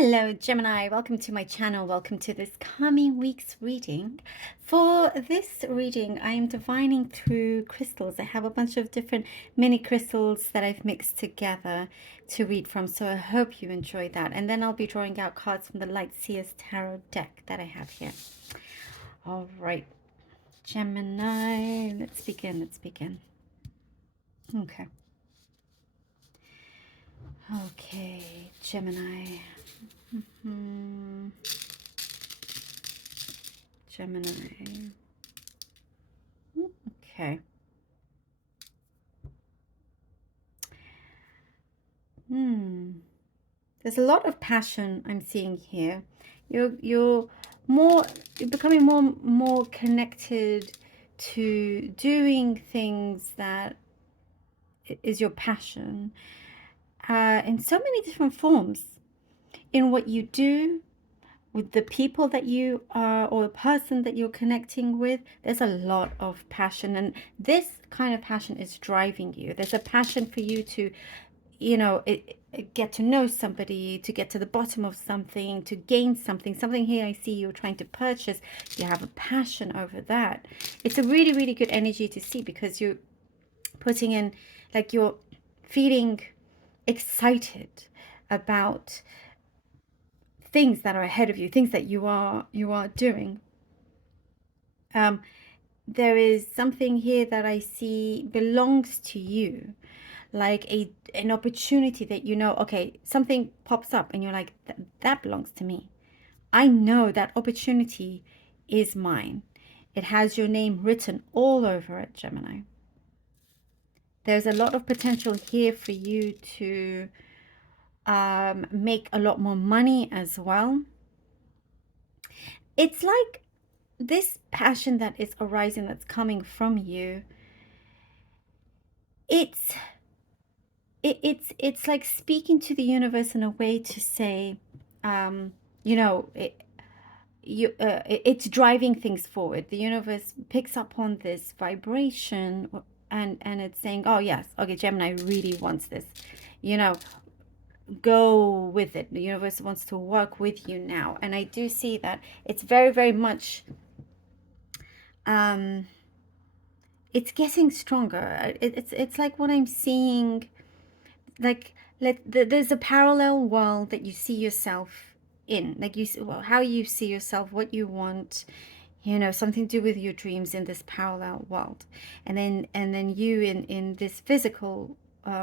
Hello Gemini, welcome to my channel. Welcome to this coming week's reading. For this reading, I am divining through crystals. I have a bunch of different mini crystals that I've mixed together to read from, so I hope you enjoy that. And then I'll be drawing out cards from the Light Seers Tarot deck that I have here. All right, Gemini, let's begin. Okay, Gemini. Gemini. Okay. There's a lot of passion I'm seeing here. You're becoming more connected to doing things that is your passion in so many different forms, in what you do, with the people that you are, or the person that you're connecting with. There's a lot of passion, and this kind of passion is driving you. There's a passion for you to, get to know somebody, to get to the bottom of something, to gain something here. I see you're trying to purchase. You have a passion over that. It's a really, really good energy to see, because you're putting in, like, you're feeling excited about things that are ahead of you, things that you are doing. There is something here that I see belongs to you, like an opportunity that, okay, something pops up and you're like, that belongs to me. I know that opportunity is mine. It has your name written all over it, Gemini. There's a lot of potential here for you to make a lot more money as well. It's like this passion that is arising, that's coming from you. It's like speaking to the universe in a way to say, it's driving things forward. The universe picks up on this vibration, and it's saying, oh yes, okay, Gemini really wants this, go with it. The universe wants to work with you now. And I do see that it's very, very much it's getting stronger. It's like what I'm seeing, like, there's a parallel world that you see yourself in, like how you see yourself, what you want, something to do with your dreams in this parallel world, and then you in this physical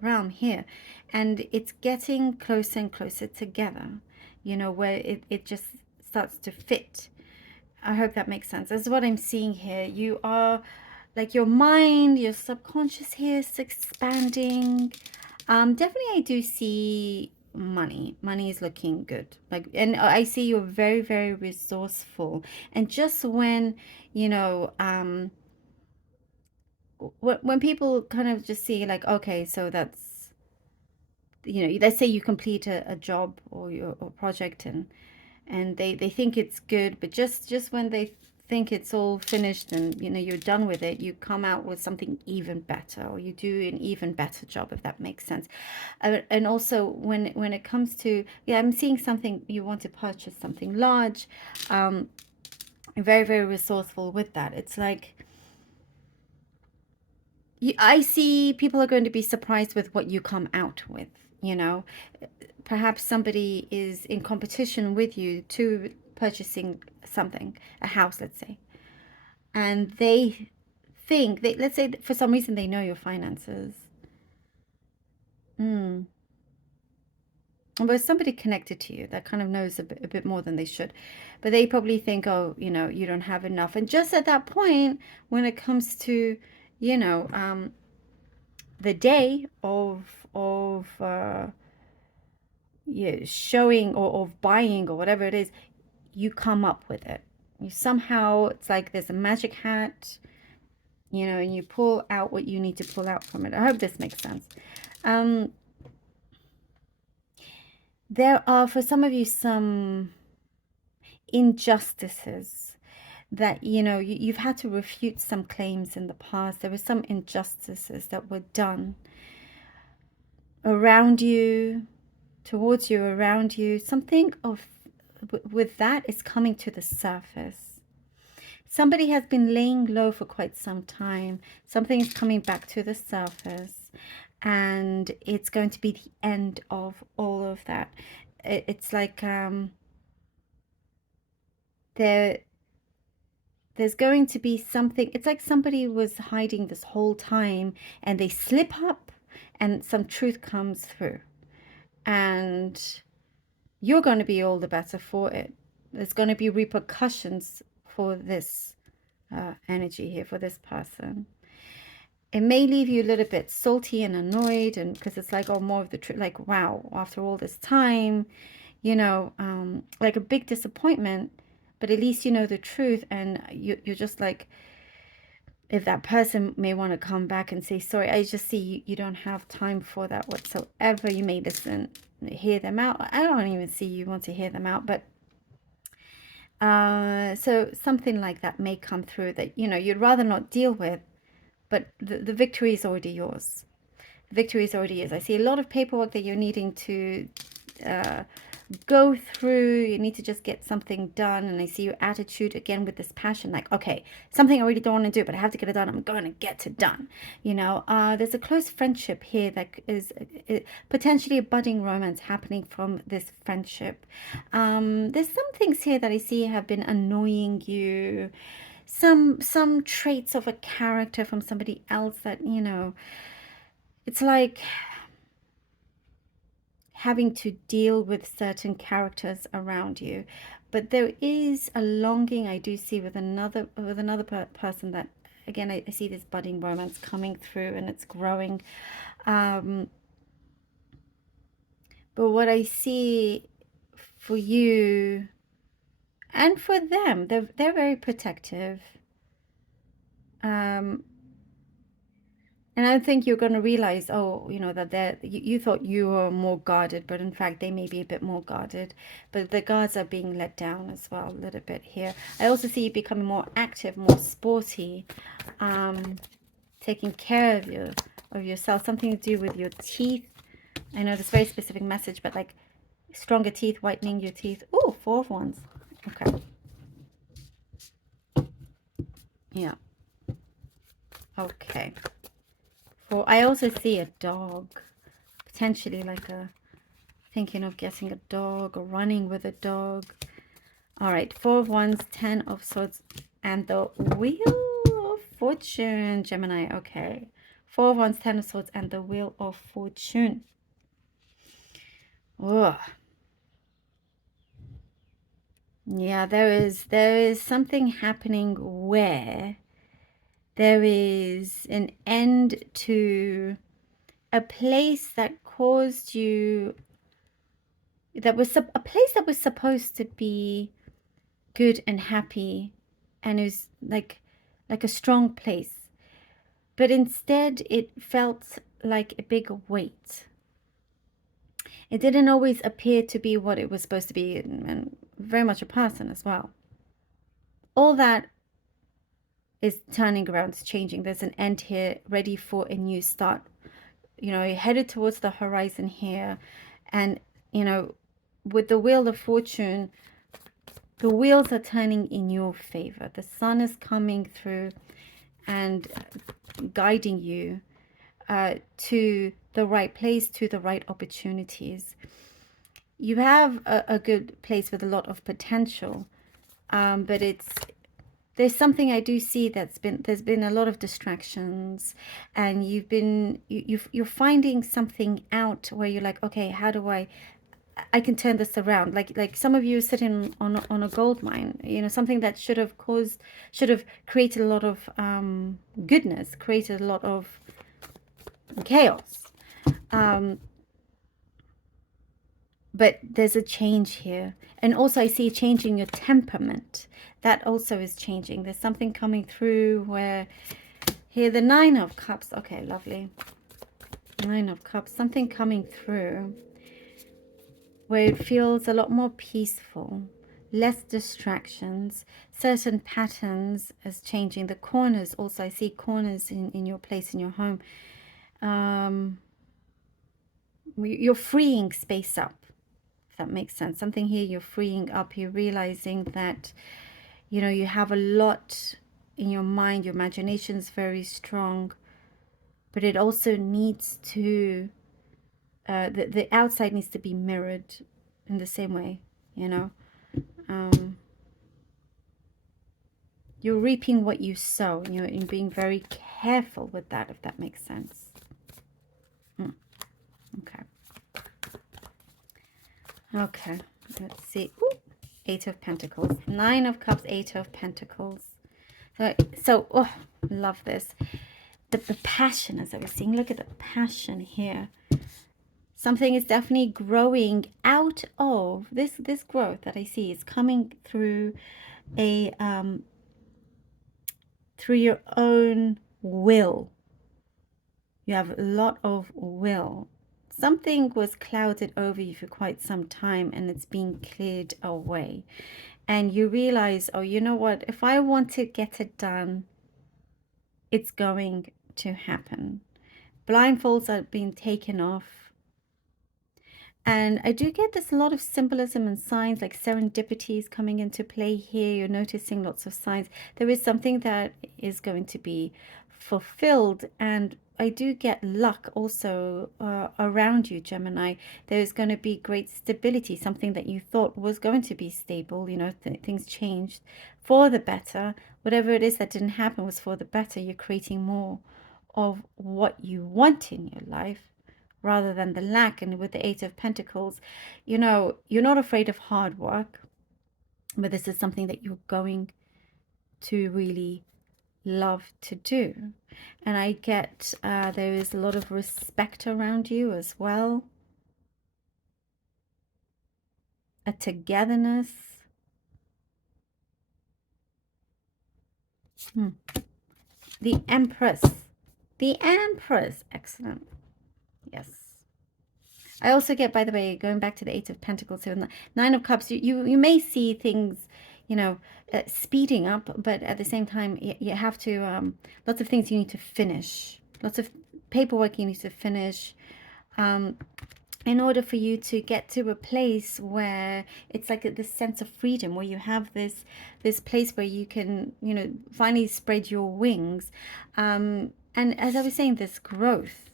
realm here, and it's getting closer and closer together, where it just starts to fit. I hope that makes sense. That's what I'm seeing here. You are, like, your mind, your subconscious here is expanding. Definitely I do see money. Money is looking good. Like, and I see you're very, very resourceful. And just when, when people kind of just see, like, okay, so that's, let's say you complete a job or your project, and they think it's good, but just when they think it's all finished and you're done with it, you come out with something even better, or you do an even better job, if that makes sense. And also when it comes to, I'm seeing something, you want to purchase something large, very, very resourceful with that. It's like, I see people are going to be surprised with what you come out with. Perhaps somebody is in competition with you to purchasing something, a house, let's say, and they think, let's say for some reason they know your finances, but somebody connected to you that kind of knows a bit more than they should, but they probably think, oh, you don't have enough. And just at that point, when it comes to, the day of showing, or of buying, or whatever it is, you come up with it. You somehow, it's like there's a magic hat, and you pull out what you need to pull out from it. I hope this makes sense. There are, for some of you, some injustices that, you've had to refute some claims in the past. There were some injustices that were done around you, towards you, around you. Something of with that is coming to the surface. Somebody has been laying low for quite some time. Something is coming back to the surface, and it's going to be the end of all of that. It's like there's going to be something. It's like somebody was hiding this whole time, and they slip up, and some truth comes through, and you're going to be all the better for it. There's going to be repercussions for this energy here, for this person. It may leave you a little bit salty and annoyed, and because it's like, oh, more of the truth, like, wow, after all this time, you know, like a big disappointment, but at least you know the truth, and you're just like, if that person may want to come back and say sorry, I just see you don't have time for that whatsoever. You may listen, hear them out. I don't even see you want to hear them out, but so something like that may come through that, you know, you'd rather not deal with, but the victory is already yours. The victory is already yours. I see a lot of paperwork that you're needing to go through. You need to just get something done, and I see your attitude again with this passion, like, okay, something I really don't want to do, but I have to get it done. I'm going to get it done. You know, there's a close friendship here that is potentially a budding romance happening from this friendship. There's some things here that I see have been annoying you, some traits of a character from somebody else that, you know, it's like having to deal with certain characters around you. But there is a longing I do see with another person that, again, I see this budding romance coming through, and it's growing. But what I see for you and for them, they're very protective. And I think you're going to realize, oh, you know, that you thought you were more guarded, but in fact, they may be a bit more guarded. But the guards are being let down as well a little bit here. I also see you becoming more active, more sporty, taking care of yourself. Something to do with your teeth. I know this very specific message, but like stronger teeth, whitening your teeth. Oh, 4 of Wands. Okay. Yeah. Okay. I also see a dog, potentially like thinking of getting a dog or running with a dog. All right, 4 of Wands, 10 of Swords, and the Wheel of Fortune, Gemini. Okay, 4 of Wands, 10 of Swords, and the Wheel of Fortune. Ugh. Yeah, there is something happening where there is an end to a place that caused you, that was a place that was supposed to be good and happy, and it was like a strong place, but instead it felt like a big weight. It didn't always appear to be what it was supposed to be, and very much a person as well. All that is turning around, it's changing. There's an end here, ready for a new start. You know, you're headed towards the horizon here, and you know, with the Wheel of Fortune, the wheels are turning in your favor. The sun is coming through and guiding you to the right place, to the right opportunities. You have a good place with a lot of potential, but there's something I do see there's been a lot of distractions, and you're finding something out where you're like, okay, how do I can turn this around? Like some of you are sitting on a gold mine, you know, something that should have created a lot of goodness, created a lot of chaos. But there's a change here. And also I see changing your temperament. That also is changing. There's something coming through where here, the 9 of Cups. Okay, lovely. 9 of Cups. Something coming through where it feels a lot more peaceful, less distractions, certain patterns is changing. The corners also, I see corners in your place, in your home. You're freeing space up. if that makes sense. Something here you're freeing up, you're realizing that, you know, you have a lot in your mind, your imagination's very strong, but it also needs to, the outside needs to be mirrored in the same way, you know. You're reaping what you sow, and you're being very careful with that, if that makes sense. Okay. Okay, let's see. Ooh, Eight of Pentacles, Nine of Cups, Eight of Pentacles. So oh, love this. The passion, as I was saying, look at the passion here. Something is definitely growing out of this growth that I see is coming through a through your own will. You have a lot of will. Something was clouded over you for quite some time, and it's being cleared away. And you realize, oh, you know what? If I want to get it done, it's going to happen. Blindfolds are being taken off. And I do get this a lot of symbolism and signs, like serendipity is coming into play here. You're noticing lots of signs. There is something that is going to be fulfilled. And I do get luck also around you, Gemini. There's going to be great stability, something that you thought was going to be stable. You know, things changed for the better. Whatever it is that didn't happen was for the better. You're creating more of what you want in your life, rather than the lack. And with the Eight of Pentacles, you know, you're not afraid of hard work, but this is something that you're going to really love to do. And I get there is a lot of respect around you as well, a togetherness. The Empress, excellent. Yes. I also get, by the way, going back to the Eight of Pentacles here, and the Nine of Cups, you may see things, you know, speeding up, but at the same time, you have to, lots of things you need to finish. Lots of paperwork you need to finish in order for you to get to a place where it's like this sense of freedom, where you have this place where you can, you know, finally spread your wings. And as I was saying, this growth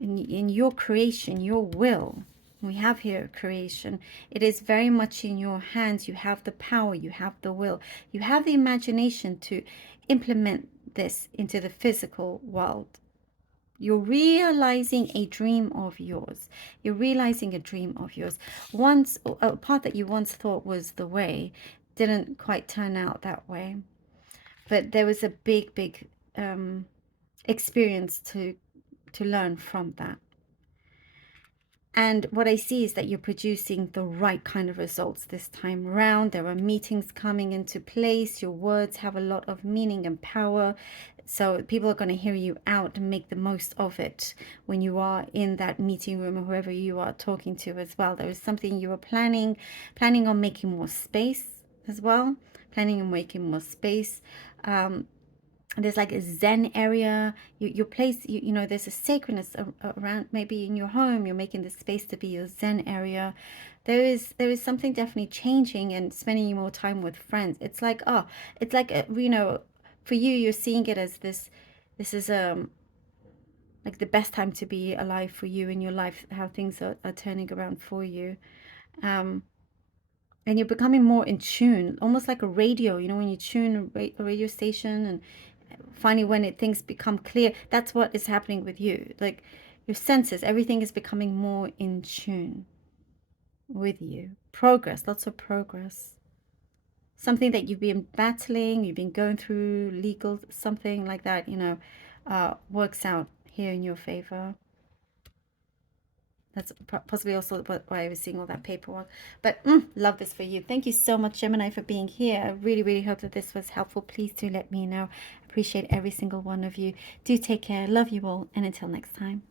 in your creation, your will. We have here creation. It is very much in your hands. You have the power, you have the will, you have the imagination to implement this into the physical world. You're realizing a dream of yours. You're realizing a dream of yours. Once, a path that you once thought was the way didn't quite turn out that way. But there was a big experience to learn from that. And what I see is that you're producing the right kind of results this time around. There are meetings coming into place. Your words have a lot of meaning and power. So people are going to hear you out and make the most of it when you are in that meeting room, or whoever you are talking to as well. There is something you are planning on making more space as well. Planning on making more space. There's like a Zen area, your place, you know, there's a sacredness around, maybe in your home, you're making this space to be your Zen area. There is something definitely changing, and spending more time with friends. It's like, oh, it's like, you know, for you, you're seeing it as this is like the best time to be alive for you in your life, how things are turning around for you. And you're becoming more in tune, almost like a radio, you know, when you tune a radio station, and finally when things become clear, that's what is happening with you. Like your senses, everything is becoming more in tune with you. Progress, lots of progress. Something that you've been battling, you've been going through, legal, something like that, you know, works out here in your favor. That's possibly also why I was seeing all that paperwork. But love this for you. Thank you so much, Gemini, for being here. I really hope that this was helpful. Please do let me know. Appreciate every single one of you. Do take care. Love you all. And until next time.